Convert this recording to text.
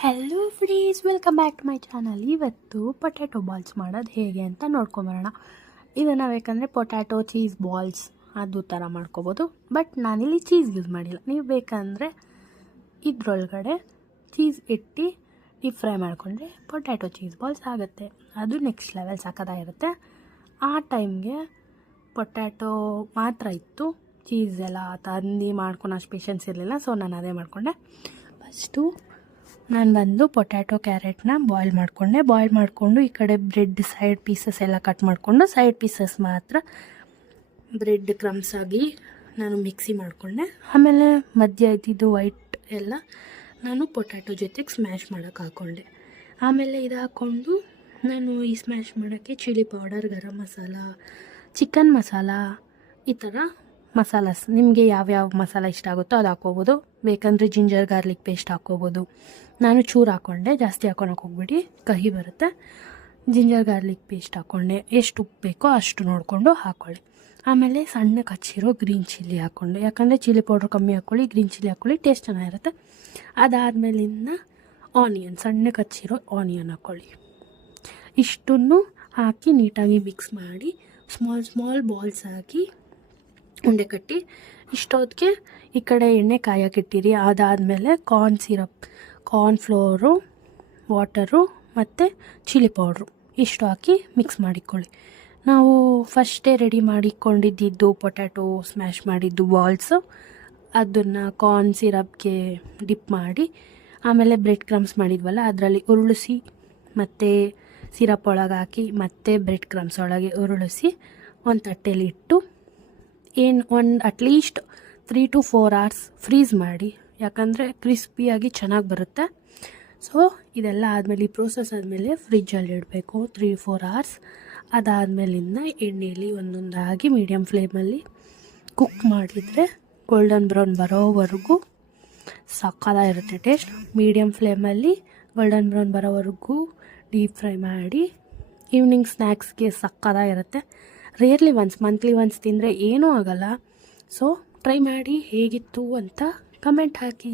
Hello friends, welcome back to my channel. ಇವತ್ತು potato balls ಮಾಡೋದು ಹೇಗೆ ಅಂತ ನೋಡ್ಕೊಂಬರೋಣ. ಇದನ್ನು ಬೇಕಂದರೆ ಪೊಟ್ಯಾಟೊ ಚೀಸ್ ಬಾಲ್ಸ್ ಅದು ಥರ ಮಾಡ್ಕೋಬೋದು. ಬಟ್ ನಾನಿಲ್ಲಿ ಚೀಸ್ ಯೂಸ್ ಮಾಡಿಲ್ಲ. ನೀವು ಬೇಕಂದರೆ ಇದರೊಳಗಡೆ ಚೀಸ್ ಇಟ್ಟು ಡೀಪ್ ಫ್ರೈ ಮಾಡಿಕೊಂಡ್ರೆ ಪೊಟ್ಯಾಟೊ ಚೀಸ್ ಬಾಲ್ಸ್ ಆಗುತ್ತೆ. ಅದು ನೆಕ್ಸ್ಟ್ ಲೆವೆಲ್ ಸಾಕಾಗಿರುತ್ತೆ. ಆ ಟೈಮ್ಗೆ ಪೊಟ್ಯಾಟೊ ಮಾತ್ರ ಇತ್ತು, ಚೀಸ್ ಎಲ್ಲ ತಂದು ಮಾಡ್ಕೊಳೋ ಅಷ್ಟು ಪೇಷನ್ಸ್ ಇರಲಿಲ್ಲ. ಸೊ ನಾನು ಅದೇ ಮಾಡಿಕೊಂಡೆ. ಫಸ್ಟು ನಾನು ಬಂದು ಪೊಟ್ಯಾಟೊ ಕ್ಯಾರೆಟ್ನ ಬಾಯ್ಲ್ ಮಾಡಿಕೊಂಡು ಈ ಕಡೆ ಬ್ರೆಡ್ ಸೈಡ್ ಪೀಸಸ್ ಎಲ್ಲ ಕಟ್ ಮಾಡಿಕೊಂಡು ಸೈಡ್ ಪೀಸಸ್ ಮಾತ್ರ ಬ್ರೆಡ್ ಕ್ರಮ್ಸ್ ಆಗಿ ನಾನು ಮಿಕ್ಸಿ ಮಾಡಿಕೊಂಡೆ. ಆಮೇಲೆ ಮಧ್ಯ ಇದ್ದಿದ್ದು ವೈಟ್ ಎಲ್ಲ ನಾನು ಪೊಟ್ಯಾಟೊ ಜೊತೆಗೆ ಸ್ಮ್ಯಾಶ್ ಮಾಡೋಕ್ಕೆ ಹಾಕ್ಕೊಂಡೆ. ಆಮೇಲೆ ಇದು ಹಾಕ್ಕೊಂಡು ನಾನು ಈ ಸ್ಮ್ಯಾಶ್ ಮಾಡೋಕ್ಕೆ chilli powder, garam masala, chicken masala, ಈ ಥರ ಮಸಾಲಾಸ್ ನಿಮಗೆ ಯಾವ್ಯಾವ ಮಸಾಲ ಇಷ್ಟ ಆಗುತ್ತೋ ಅದು ಹಾಕ್ಕೋಬೋದು. ಬೇಕಂದರೆ ಜಿಂಜರ್ ಗಾರ್ಲಿಕ್ ಪೇಸ್ಟ್ ಹಾಕ್ಕೋಬೋದು. ನಾನು ಚೂರು ಹಾಕ್ಕೊಂಡೆ, ಜಾಸ್ತಿ ಹಾಕ್ಕೊಳಕ್ಕೆ ಹೋಗ್ಬಿಡಿ, ಕಹಿ ಬರುತ್ತೆ. ಜಿಂಜರ್ ಗಾರ್ಲಿಕ್ ಪೇಸ್ಟ್ ಹಾಕ್ಕೊಂಡೆ. ಎಷ್ಟು ಉಪ್ಪು ಬೇಕೋ ಅಷ್ಟು ನೋಡಿಕೊಂಡು ಹಾಕ್ಕೊಳ್ಳಿ. ಆಮೇಲೆ ಸಣ್ಣಕ್ಕೆ ಹಚ್ಚಿರೋ ಗ್ರೀನ್ ಚಿಲ್ಲಿ ಹಾಕ್ಕೊಂಡೆ, ಯಾಕಂದರೆ ಚಿಲ್ಲಿ ಪೌಡ್ರ್ ಕಮ್ಮಿ ಹಾಕ್ಕೊಳ್ಳಿ, ಗ್ರೀನ್ ಚಿಲ್ಲಿ ಹಾಕ್ಕೊಳ್ಳಿ, ಟೇಸ್ಟ್ ಚೆನ್ನಾಗಿರುತ್ತೆ. ಅದಾದಮೇಲಿಂದ ಆನಿಯನ್, ಸಣ್ಣಕ್ಕೆ ಹಚ್ಚಿರೋ ಆನಿಯನ್ ಹಾಕ್ಕೊಳ್ಳಿ. ಇಷ್ಟನ್ನು ಹಾಕಿ ನೀಟಾಗಿ ಮಿಕ್ಸ್ ಮಾಡಿ ಸ್ಮಾಲ್ ಬಾಲ್ಸ್ ಹಾಕಿ ಉಂಡೆ ಕಟ್ಟಿ ಇಷ್ಟೊತ್ತಿಗೆ ಈ ಕಡೆ ಎಣ್ಣೆ ಕಾಯಕ್ಕಿಟ್ಟಿರಿ. ಅದಾದಮೇಲೆ ಕಾರ್ನ್ ಫ್ಲೋರು, ವಾಟರು ಮತ್ತು ಚಿಲ್ಲಿ ಪೌಡ್ರು ಇಷ್ಟು ಹಾಕಿ ಮಿಕ್ಸ್ ಮಾಡಿಕೊಳ್ಳಿ. ನಾವು ಫಸ್ಟೇ ರೆಡಿ ಮಾಡಿಕೊಂಡಿದ್ದು ಪೊಟ್ಯಾಟೊ ಸ್ಮ್ಯಾಶ್ ಮಾಡಿದ್ದು ಬಾಲ್ಸು, ಅದನ್ನು ಕಾರ್ನ್ ಸಿರಪ್ಗೆ ಡಿಪ್ ಮಾಡಿ ಆಮೇಲೆ ಬ್ರೆಡ್ ಕ್ರಮ್ಸ್ ಮಾಡಿದ್ವಲ್ಲ ಅದರಲ್ಲಿ ಉರುಳಿಸಿ ಮತ್ತು ಸಿರಪ್ ಒಳಗೆ ಹಾಕಿ ಮತ್ತು ಬ್ರೆಡ್ ಕ್ರಮ್ಸ್ ಒಳಗೆ ಉರುಳಿಸಿ ಒಂದು ತಟ್ಟೆಯಲ್ಲಿ ಇಟ್ಟು ಅಟ್ಲೀಸ್ಟ್ 3 to 4 hours ಫ್ರೀಸ್ ಮಾಡಿ, ಯಾಕಂದರೆ ಕ್ರಿಸ್ಪಿಯಾಗಿ ಚೆನ್ನಾಗಿ ಬರುತ್ತೆ. ಸೊ ಇದೆಲ್ಲ ಆದಮೇಲೆ, ಈ ಪ್ರೋಸೆಸ್ ಆದಮೇಲೆ ಫ್ರಿಜ್ಜಲ್ಲಿ ಇಡಬೇಕು 3-4 hours. ಅದಾದಮೇಲಿಂದ ಎಣ್ಣೆಯಲ್ಲಿ ಒಂದೊಂದಾಗಿ ಮೀಡಿಯಮ್ ಫ್ಲೇಮಲ್ಲಿ ಕುಕ್ ಮಾಡಿದರೆ ಗೋಲ್ಡನ್ ಬ್ರೌನ್ ಬರೋವರೆಗೂ ಸಕ್ಕತ್ತಾಗಿರುತ್ತೆ ಟೇಸ್ಟ್. ಮೀಡಿಯಮ್ ಫ್ಲೇಮಲ್ಲಿ ಗೋಲ್ಡನ್ ಬ್ರೌನ್ ಬರೋವರೆಗೂ ಡೀಪ್ ಫ್ರೈ ಮಾಡಿ ಈವ್ನಿಂಗ್ ಸ್ನ್ಯಾಕ್ಸ್ಗೆ ಸಕ್ಕತ್ತಾಗಿರುತ್ತೆ. ರೇರ್ಲಿ ಒನ್ಸ್, ಮಂತ್ಲಿ ಒನ್ಸ್ ತಿಂದರೆ ಏನೂ ಆಗೋಲ್ಲ. ಸೊ ಟ್ರೈ ಮಾಡಿ, ಹೇಗಿತ್ತು ಅಂತ ಕಮೆಂಟ್ ಹಾಕಿ.